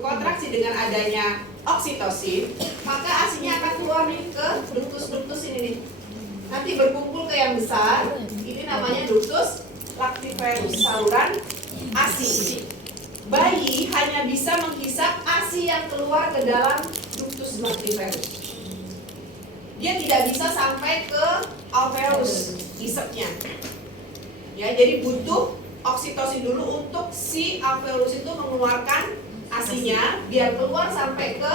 kontraksi dengan adanya oksitosin, maka ASINya akan keluar nih ke ductus ini nih. Nanti berkumpul ke yang besar, ini namanya ductus lactiferus, saluran ASI. Bayi hanya bisa menghisap ASI yang keluar ke dalam ductus lactiferus. Dia tidak bisa sampai ke alveolus hisapnya. Ya, jadi butuh oksitosin dulu untuk si alveolus itu mengeluarkan ASINya biar keluar sampai ke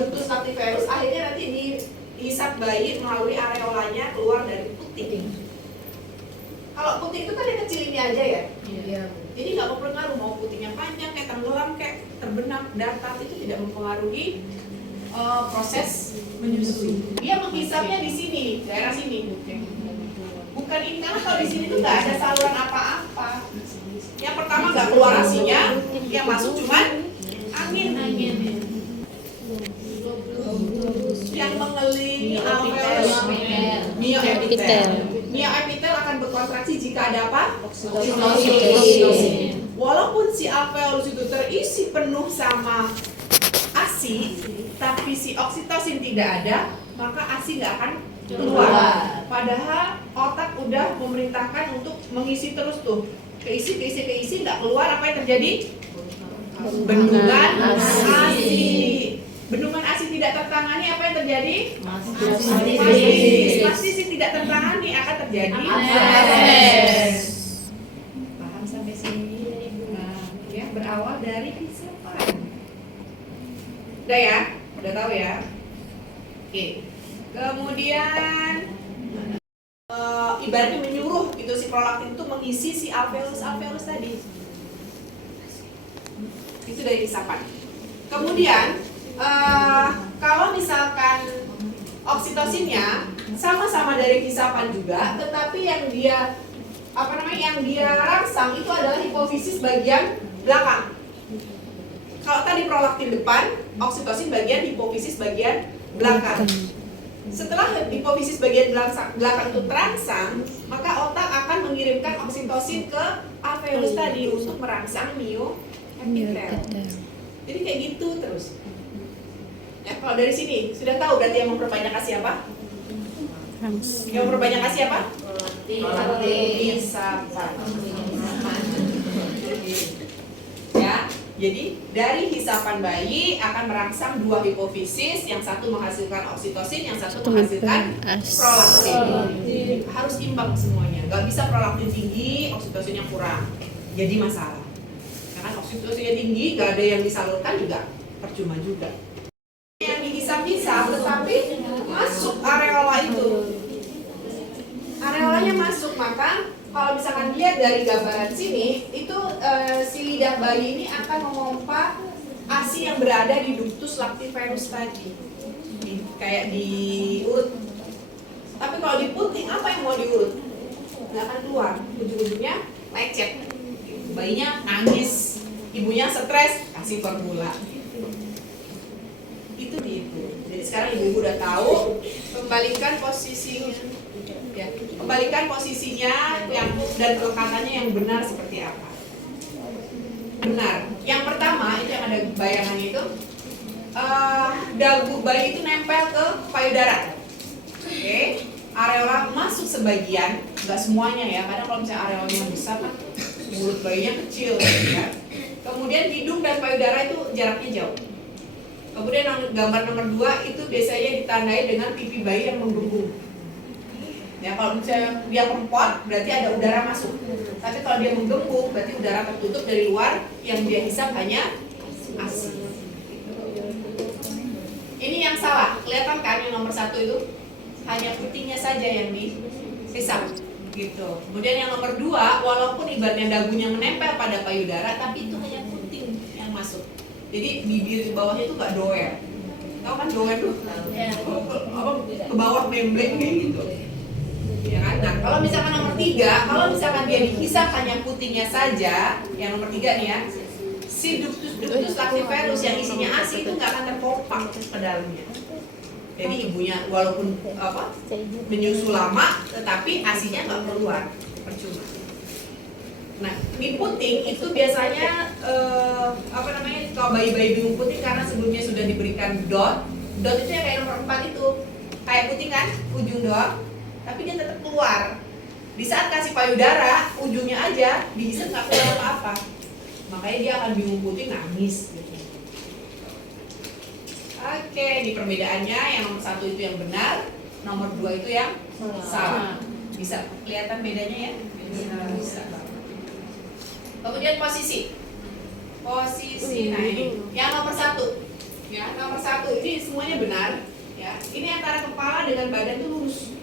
ductus lactiferus, akhirnya nanti dihisap bayi melalui areolanya keluar dari puting. Kalau puting itu kan yang kecil ini aja ya. Iya. Jadi nggak mempengaruhi mau putingnya panjang kayak tenggelam kayak terbenam datar, itu tidak mempengaruhi proses menyusui. Dia menghisapnya di sini, daerah sini. Bukan ini, karena kalau di sini tuh nggak ada saluran apa-apa. Yang pertama nggak keluar ASINya, yang masuk cuman angin. Yang mengelilingi alveolus mioepitel. Mioepitel akan berkontraksi jika ada apa? Oksitosin. Walaupun si alveolus itu terisi penuh sama ASI, tapi si oksitosin tidak ada, maka ASI nggak akan keluar. Padahal otak udah memerintahkan untuk mengisi terus tuh. Keisi, nggak keluar, apa yang terjadi? Bendungan ASI. Bendungan ASI tidak tertangani, apa yang terjadi? Mastis tidak tertangani, akan terjadi abses. Paham sampai sini? Nah, ya, berawal dari hisapan. Udah ya? Udah tahu ya? Oke. Kemudian ibaratnya menyuruh gitu si prolaktin itu mengisi si alveolus tadi. Itu dari hisapan. Kemudian kalau misalkan oksitosinnya sama-sama dari hisapan juga, tetapi yang dia rangsang itu adalah hipofisis bagian belakang. Kalau tadi prolaktin depan, oksitosin bagian hipofisis bagian belakang. Setelah hipofisis bagian belakang itu terangsang, maka otak akan mengirimkan oksitosin ke alveolus tadi untuk merangsang mioepitel. Jadi kayak gitu terus. Ya, kalau dari sini sudah tahu berarti yang memperbanyak ASI apa? Yang memperbanyak ASI apa? Hisapan. Ya. Jadi dari hisapan bayi akan merangsang dua hipofisis, yang satu menghasilkan oksitosin, yang satu menghasilkan prolaktin. Harus imbang semuanya, nggak bisa prolaktin tinggi, oksitosinnya kurang, jadi masalah. Karena oksitosinnya tinggi, nggak ada yang disalurkan juga percuma juga. Yang dihisap-hisap, tetapi masuk areola itu, areolanya masuk, maka kalau misalkan dilihat dari gambaran sini, itu si lidah bayi ini akan memompa ASI yang berada di ductus lactiferus tadi, kayak diurut. Tapi kalau di puting, apa yang mau diurut? Nggak akan keluar, ujung-ujungnya lecet. Bayinya nangis, ibunya stres, kasih formula. Itu. Jadi sekarang ibu udah tahu, kembalikan posisinya. Ya, kembalikan posisinya dan pelekatannya yang benar seperti apa. Benar. Yang pertama itu yang ada bayangannya itu, dagu bayi itu nempel ke payudara. Oke, areola masuk sebagian, nggak semuanya ya. Karena kalau misalnya areolanya besar kan mulut bayinya kecil, ya. Kemudian hidung dan payudara itu jaraknya jauh. Kemudian gambar nomor 2 itu biasanya ditandai dengan pipi bayi yang menggembung. Ya, kalau misalnya dia kempot berarti ada udara masuk. Tapi kalau dia menggembung berarti udara tertutup dari luar, yang dia hisap hanya ASI. Ini yang salah, kelihatan kan yang nomor 1 itu hanya putingnya saja yang dihisap gitu. Kemudian yang nomor 2, walaupun ibaratnya dagunya menempel pada payudara, tapi itu hanya puting yang masuk. Jadi bibir di bawahnya itu nggak doer. Tahu kan doer tuh? Ke bawah membrane kayak gitu. Ya kan? Nah, kalau misalkan nomor 3, kalau misalkan dia dihisap hanya putingnya saja, yang nomor 3 nih ya, si ductus lactiferus yang isinya ASI itu nggak akan terpompa ke dalamnya. Jadi ibunya walaupun menyusu lama, tetapi ASINya nggak keluar, percuma. Nah, di puting itu biasanya Kenapa bayi-bayi bingung putih? Karena sebelumnya sudah diberikan dot. Dot itu yang kayak nomor 4 itu, kayak putih kan, ujung doang, tapi dia tetap keluar. Di saat kasih payudara, ujungnya aja dihisap nggak keluar apa-apa. Makanya dia akan bingung putih, nangis gitu. Oke, di perbedaannya yang nomor 1 itu yang benar, nomor 2 itu yang salah. Bisa kelihatan bedanya ya? Bisa. Kemudian posisi. Nah ini yang nomor 1. Ya, nomor 1 ini semuanya benar. Ya, ini antara kepala dengan badan itu lurus.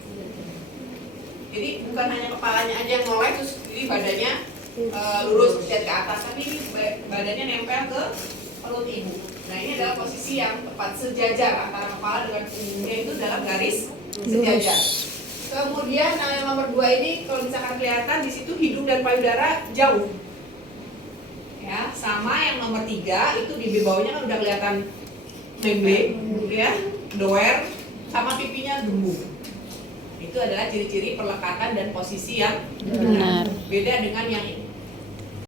Jadi bukan hanya kepalanya aja yang noleh terus jadi badannya lurus lihat ke atas, tapi ini badannya nempel ke perut ibu. Nah ini adalah posisi yang tepat sejajar antara kepala dengan punggungnya itu dalam garis sejajar. Kemudian yang nomor 2 ini kalau misalkan kelihatan di situ hidung dan payudara jauh. Ya, sama yang nomor 3 itu di bawahnya kan udah kelihatan membrane, ya, doer, sama pipinya gembung. Itu adalah ciri-ciri perlekatan dan posisi yang benar. Beda dengan yang